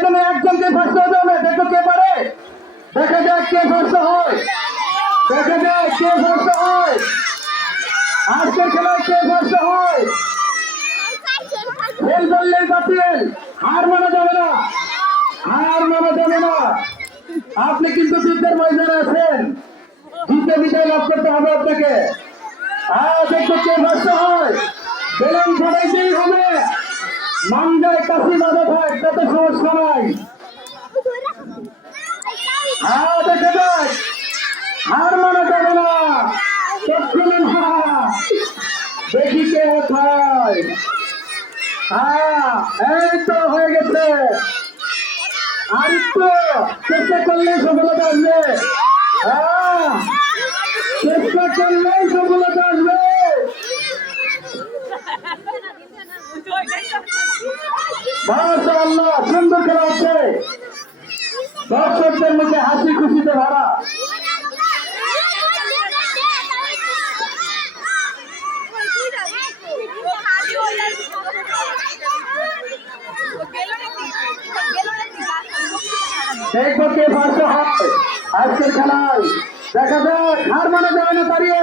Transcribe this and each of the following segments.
প্রয়োজনে একজনকে ফার্স্ট হতে হবে। দেখো কে পারে, দেখা যাক কে ফার্স্ট হয়, দেখা যাক কে ফার্স্ট হয়, আজকের খেলায় কে ফার্স্ট হয়। ফেল বললেই বাতিল, হার মানা যাবে না, হার মানা যাবে না। আপনি কিন্তু যুদ্ধের ময়দানে আছেন, যুদ্ধে বিজয় লাভ করতে হবে আপনাকে। দেখো কে ফার্স্ট হয়, বেলুন ফাটাইতেই হবে, মাঞ্জায় কাশি বাঁধা থাক, তাতে সমস্যা নাই। দেখা যাক, হার মানা যাবে না, দেখি কে খায়। এই তো হয়ে গেছে, আর একটু চেষ্টা করলেই সফলতা আসবে। চেষ্টা করলেই সফলতা আসবে। মাশাআল্লাহ, সুন্দর খেলা হচ্ছে, দর্শকদের মুখে হাসি খুশিতে ভরা। দেখবো কে ফার্স্ট হয় আজকের খেলায়, দেখা যাক, হার মানা যাবে না দাঁড়িয়ে।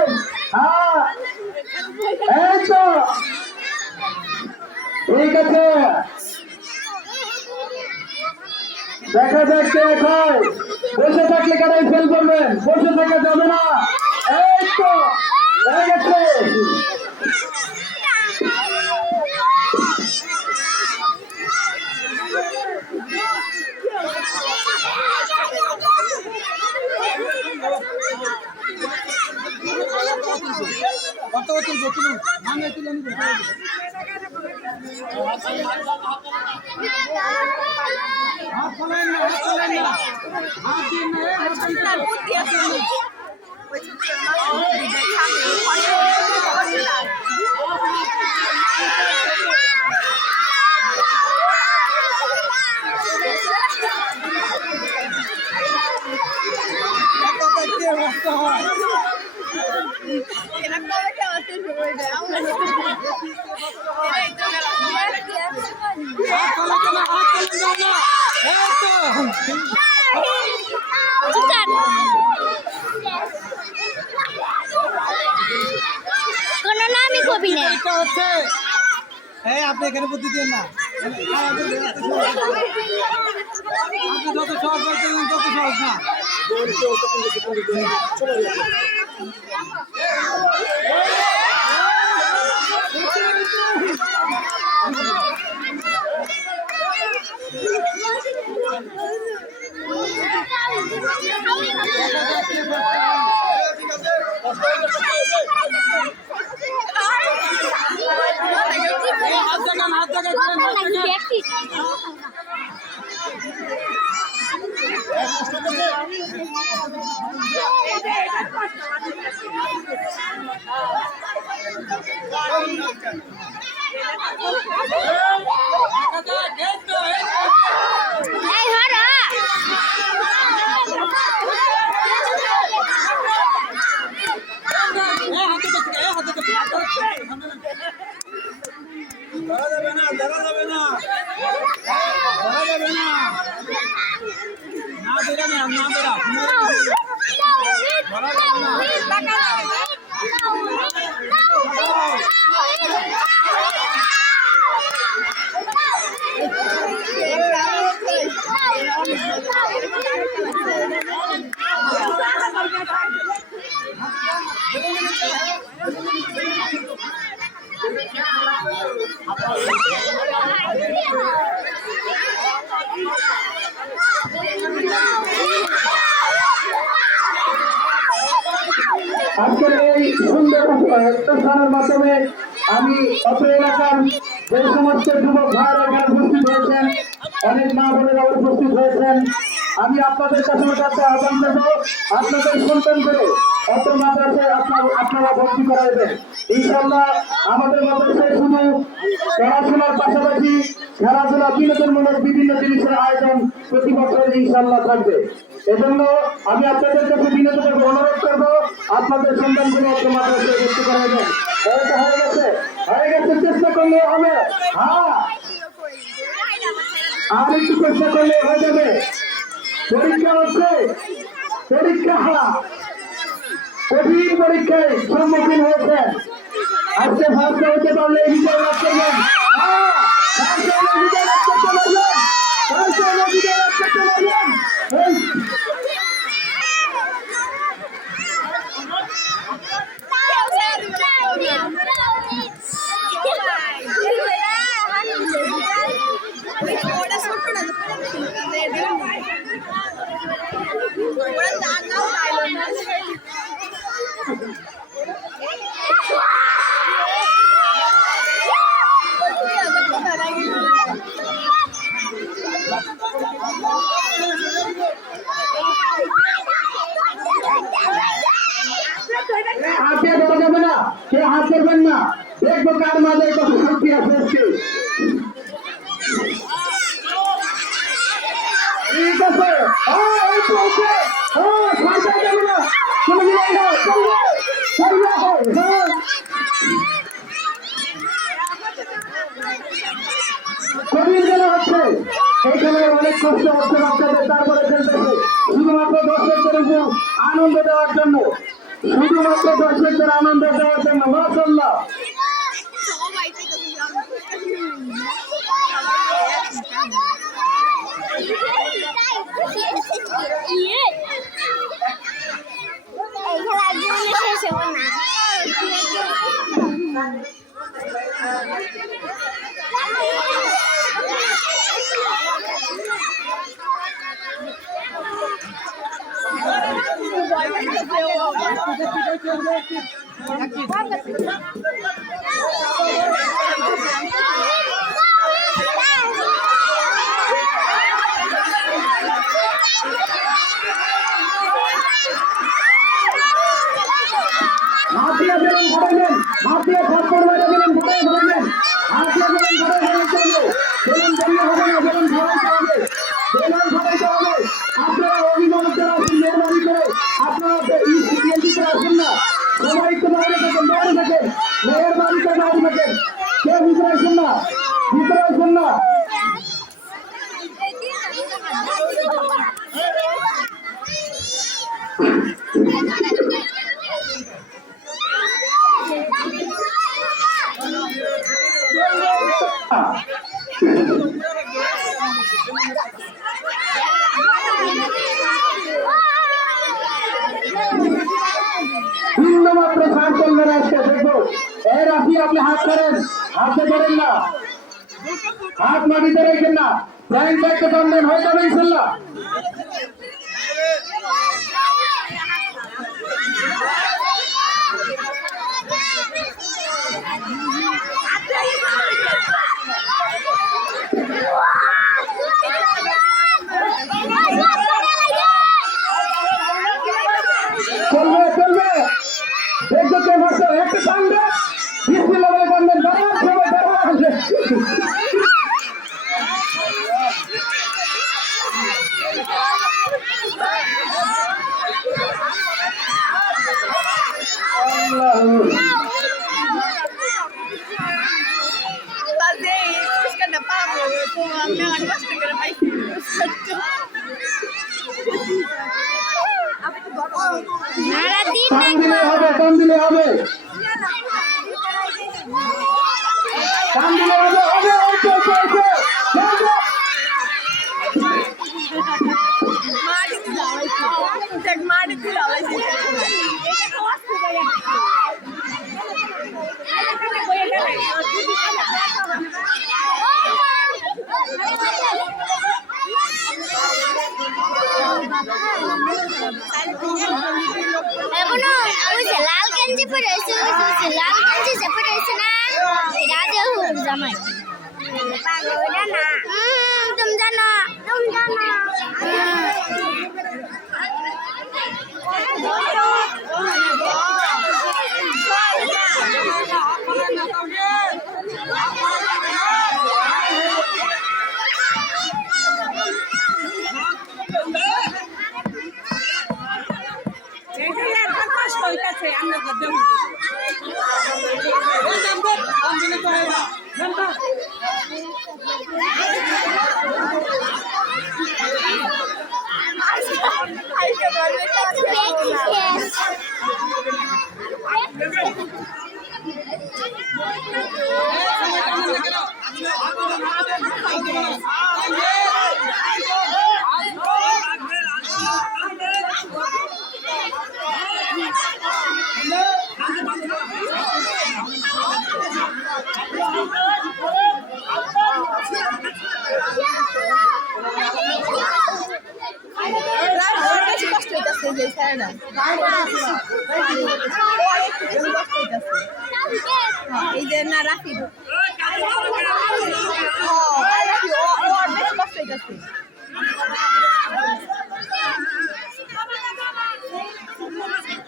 এই তো ঠিক আছে, দেখা যাক কে খায়। বসে থাকলে কারাই ফেল করবেন, বসে থাকা যাবে না। এই তো হয়ে গেছে, কোনো নামই কবি না হচ্ছে। আপনি এখানে বুদ্ধি দেন না, আপনি যত সহজ বলতেন তত সহজ না। আজকের এই সুন্দর অনুষ্ঠানের মাধ্যমে আমি অত এলাকার যে সমস্ত যুবক ভাইয়েরা এখানে উপস্থিত হয়েছেন, অনেক মা বোনেরা উপস্থিত হয়েছেন, আমি আপনাদের কাছে আহ্বান করবো, আপনাদের সন্তান করে অত মাদ্রাসায় আপনারা ভর্তি করাইবেন। ইনশাল্লাহ আমাদের মাদ্রাসায় শুধু পড়াশোনার পাশাপাশি খেলাধুলা বিনোদনমূলক বিভিন্ন জিনিসের আয়োজন প্রতি বছর ইনশাল্লাহ থাকবে। এজন্য আমি আপনাদের কাছে বিনোদনের অনুরোধ করবো, আপনাদের সন্তানগুলো অত মাদ্রাসায় ভর্তি করাইবেন। হয়ে গেছে চেষ্টা করলে হবে। আর একটু চেষ্টা করলে হয়ে যাবে। পরীক্ষা হচ্ছে, পরীক্ষা কঠিন পরীক্ষায় সম্মুখীন হয়েছে। আজকে ফার্স্ট হতে পারলে বিজয় লাভ করবেন। বিজয় লাভ করতে পারবেন। বিজয় লাভ করতে পারবেন। হাতে দেওয়া যাবে না, কেউ হাত করবেন না। দেখবো কার মাঝে কত শক্তি আছে। ঠিক আছে, কঠিন খেলা হচ্ছে, এখানে অনেক কষ্ট হচ্ছে বাচ্চাদের, তারপরে খেলতেছে শুধুমাত্র দর্শকদের উপর আনন্দ দেওয়ার জন্য, শুধুমাত্র দর্শকদের আনন্দ দেওয়ার জন্য। মাশাআল্লাহ, হাতিয়া বেলুন ঘটাবেন, হাতিয়া থাপ্পড় মেরে বেলুন ঘটাই ঘটাবেন, হাতিয়া বেলুন ঘটাই ঘটাইতে হবে, বেলুন বেরিয়ে হবে না, বেলুন ঘটাইতে হবে, বেলুন ঘটাইতে হবে। আপনারা অভিভাবক যারা আছেন মেহরবানি করে আপনারা বিএনপিতে আসেন না, সবাই একটু বাইরে থাকেন, বাইরে থাকেন, মেহরবানি করে বাইরে থাকেন, কেউ ভিতরে আসেন না, ভিতরে আসেন না। বিন্দুমাত্র সার্কেল মেরে আসছে, দেখবো এর আপনি আপনি হাত করেন, হাতে করেন না, হাত মাটিতে রেখেন না, ব্যাংক ব্যাগকে টানবেন, হয়ে যাবে ইনশাল্লাহ। চলবে চলবে, দেখো কে ভাষা একটা টানবে, বিসমিল্লাহ বলে টানবেন, দাঁড়ান সবাই দাঁড়ান। টান দিলে হবে, টান দিলে হবে, টান দিলে হবে, হবে, ওকে ওকে ওকে, এখনো ওই যে লাল গেঞ্জি পরে আছে, লাল গেঞ্জি যে পরে আছে না, রাজা হুর জামাই ওটা না, তুমি জানো, তুমি জানো। এই যে না রাখি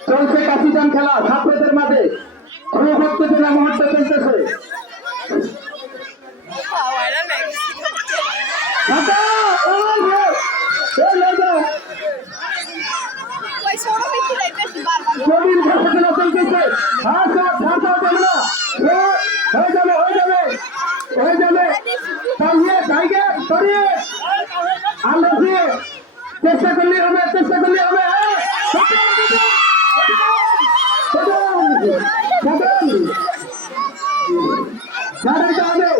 চলছে কাশিজান খেলা ছাত্রদের মাঝে খুব উত্তেজনা মুহূর্ত চলতেছে। জমিন ঘোষণা চলতেছে। হয়ে যাবে হয়ে যাবে হয়ে যাবে। তাড়িয়ে টাইগার তাড়িয়ে আমরা দিয়ে চেষ্টা করলে হবে চেষ্টা করলে হবে। দাঁড়াইতে হবে।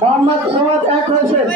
মোহাম্মদ সোহাদ এক হয়েছেন।